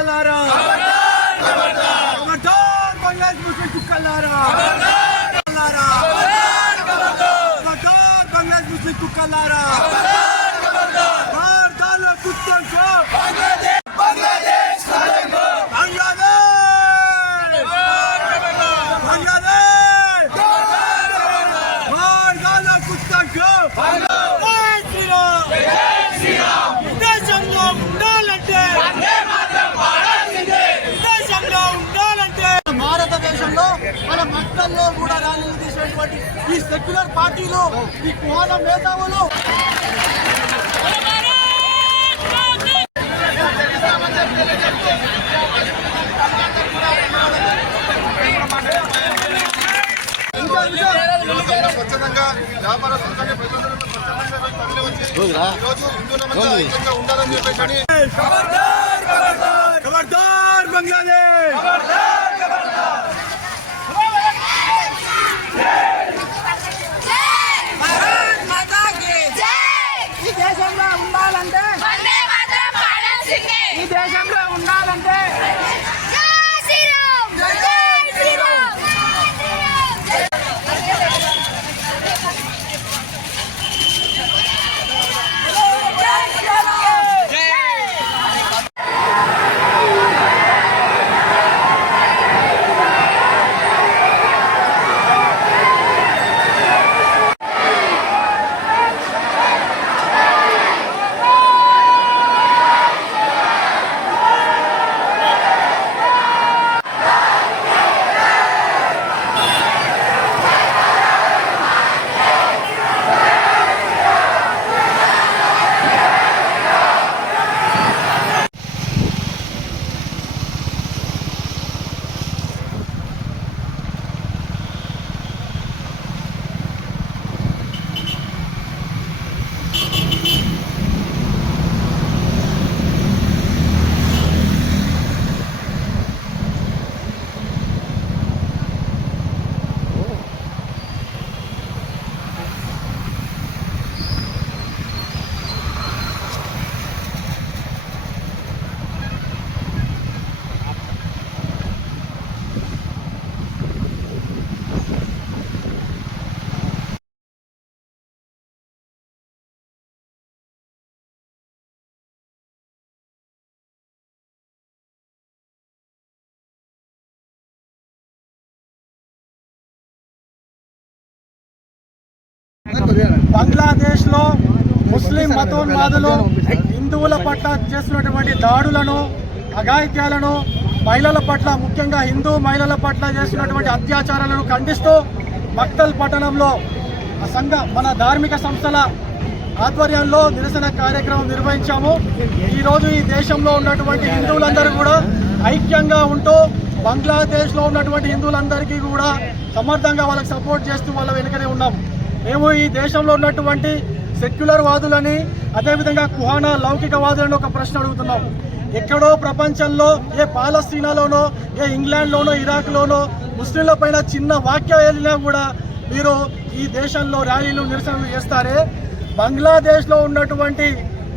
చుక్కలారా ఖబర్దార్ బంగ్లాదేశ్ ముస్లిం చుక్కలారా చుక్కలారా. ఖబర్దార్ బంగ్లాదేశ్ ముస్లిం చుక్కలారా భారతాల కుత్తంకో బంగ్లాదేశ్ బంగ్లాదేశ్ భారతాల కుత్తంకో జై శ్రీరామ్ దేశంలో ఉండాలంటే దేశంలో ఉండాలంటే భారతదేశంలో మన మక్కల్లో కూడా ర్యాలీలు తీసినటువంటి ఈ సెక్యులర్ పార్టీలు ఈ కుహాన మేధావులు. స్వచ్ఛందంగా వ్యాపార ప్రజలందరూ స్వచ్ఛందంగా ఈరోజు ఐక్యంగా ఉండాలని చెప్పేసి ఖబర్దార్ బంగ్లాదేశ్! బంగ్లాదేశ్లో ముస్లిం మతోన్మాదులు హిందువుల పట్ల చేస్తున్నటువంటి దాడులను అఘాయిత్యాలను మహిళల పట్ల ముఖ్యంగా హిందూ మహిళల పట్ల చేస్తున్నటువంటి అత్యాచారాలను ఖండిస్తూ మక్తల్ పట్టణంలో సంఘ మన ధార్మిక సంస్థల ఆధ్వర్యంలో నిరసన కార్యక్రమం నిర్వహించాము. ఈరోజు ఈ దేశంలో ఉన్నటువంటి హిందువులందరూ కూడా ఐక్యంగా ఉంటూ బంగ్లాదేశ్లో ఉన్నటువంటి హిందువులందరికీ కూడా సమర్థంగా వాళ్ళకి సపోర్ట్ చేస్తూ వాళ్ళ వెనుకనే ఉన్నాము. మేము ఈ దేశంలో ఉన్నటువంటి సెక్యులర్ వాదులని అదేవిధంగా కుహానా లౌకికవాదులను ఒక ప్రశ్న అడుగుతున్నాము ఎక్కడో ప్రపంచంలో ఏ పాలస్తీనాలోనో ఏ ఇంగ్లాండ్లోనో ఇరాక్లోనో ముస్లింల పైన చిన్న వాక్యం వెళ్ళినా కూడా మీరు ఈ దేశంలో ర్యాలీలు నిరసనలు చేస్తారే. బంగ్లాదేశ్లో ఉన్నటువంటి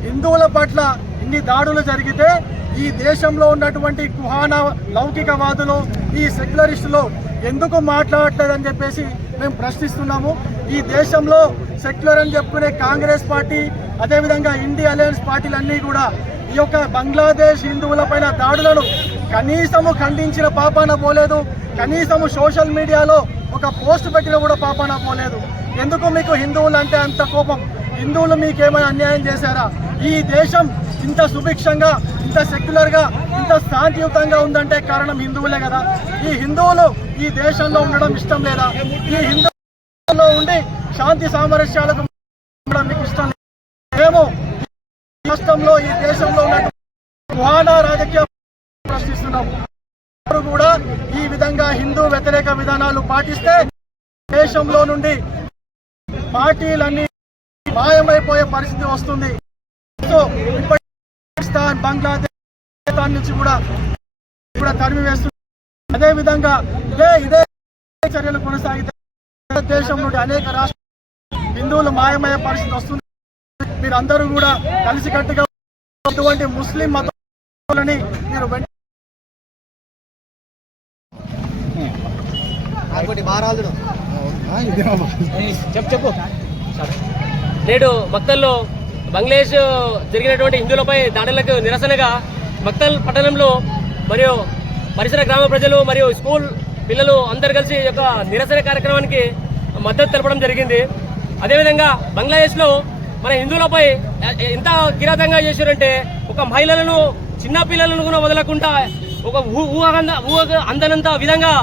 హిందువుల పట్ల ఇన్ని దాడులు జరిగితే ఈ దేశంలో ఉన్నటువంటి కుహానా లౌకికవాదులు ఈ సెక్యులరిస్టులు ఎందుకు మాట్లాడట్లేదని చెప్పేసి మేము ప్రశ్నిస్తున్నాము. ఈ దేశంలో సెక్యులర్ అని చెప్పుకునే కాంగ్రెస్ పార్టీ అదేవిధంగా ఇండియా అలయన్స్ పార్టీలన్నీ కూడా ఈ యొక్క బంగ్లాదేశ్ హిందువుల పైన దాడులను కనీసము ఖండించిన పాపాన పోలేదు. కనీసము సోషల్ మీడియాలో ఒక పోస్ట్ పెట్టిన కూడా పాపాన పోలేదు. ఎందుకు మీకు హిందువులు అంటే అంత కోపం? హిందువులు మీకేమైనా అన్యాయం చేశారా? ఈ దేశం ఇంత సుభిక్షంగా ఇంత సెక్యులర్గా ఇంత శాంతియుతంగా ఉందంటే కారణం హిందువులే కదా. ఈ హిందువులు ఈ దేశంలో ఉండడం ఇష్టం లేదా? ఈ హిందువులో ఉండి శాంతి సామరస్యాలకు ఉండడం మీకు ఇష్టం మేము ఈ రాష్ట్రంలో ఈ దేశంలో ఉన్న కుహానా రాజకీయ ప్రశ్నిస్తున్నాము కూడా ఈ విధంగా హిందూ వ్యతిరేక విధానాలు పాటిస్తే దేశంలో నుండి పార్టీలన్నీ మాయమైపోయే పరిస్థితి వస్తుంది. సో ఇప్పటి పాకిస్తాన్ బంగ్లాదేశ్ నుంచి కూడా కూడా తరిమివేస్తున్నారు అదే విధంగా ఇదే ఇదే చర్యలు కొనసాగితే దేశం నుండి అనేక రాష్ట్రాలు హిందువులు మాయమయ్యే పరిస్థితి వస్తుంది. మీరందరూ కూడా కలిసికట్టుగా అటువంటి ముస్లిం మతాలని మీరు చెప్పు చెప్పు. నేడు భక్తుల్లో బంగ్లాదేశ్ జరిగినటువంటి హిందువులపై దాడులకు నిరసనగా మక్తల్ పట్టణంలో మరియు పరిసర గ్రామ ప్రజలు మరియు స్కూల్ పిల్లలు అందరు కలిసి యొక్క నిరసన కార్యక్రమానికి మద్దతు తెలపడం జరిగింది. అదేవిధంగా బంగ్లాదేశ్లో మన హిందువులపై ఎంత కిరాతంగా చేశారంటే ఒక మహిళలను చిన్న పిల్లలను కూడా వదలకుండా ఒక ఊ- ఊహ ఊహ అందనంత విధంగా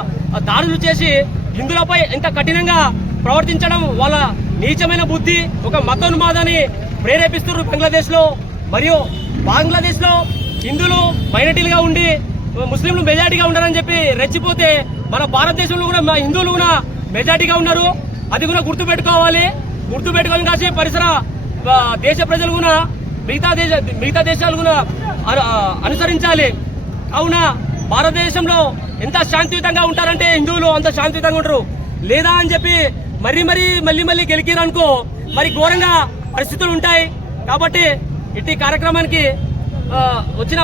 దాడులు చేసి హిందువులపై ఎంత కఠినంగా ప్రవర్తించడం వాళ్ళ నీచమైన బుద్ధి ఒక మతోన్మాదాన్ని ప్రేరేపిస్తున్నారు బంగ్లాదేశ్లో మరియు బంగ్లాదేశ్లో హిందువులు మైనార్టీలుగా ఉండి ముస్లింలు మెజార్టీగా ఉండాలని చెప్పి రెచ్చిపోతే మన భారతదేశంలో కూడా మా హిందువులు కూడా మెజార్టీగా ఉన్నారు. అది కూడా గుర్తుపెట్టుకోవాలి. గుర్తుపెట్టుకోవాలి కాసే పరిసర దేశ ప్రజలు కూడా మిగతా దేశ మిగతా దేశాలు కూడా అనుసరించాలి. కావున భారతదేశంలో ఎంత శాంతియుతంగా ఉంటారంటే హిందువులు అంత శాంతియుతంగా ఉంటారు. లేదా అని చెప్పి మరీ మరీ మళ్ళీ మళ్ళీ గెలికిరనుకో మరి ఘోరంగా పరిస్థితులు ఉంటాయి. కాబట్టి ఇట్టి కార్యక్రమానికి ఆ, వచ్చిన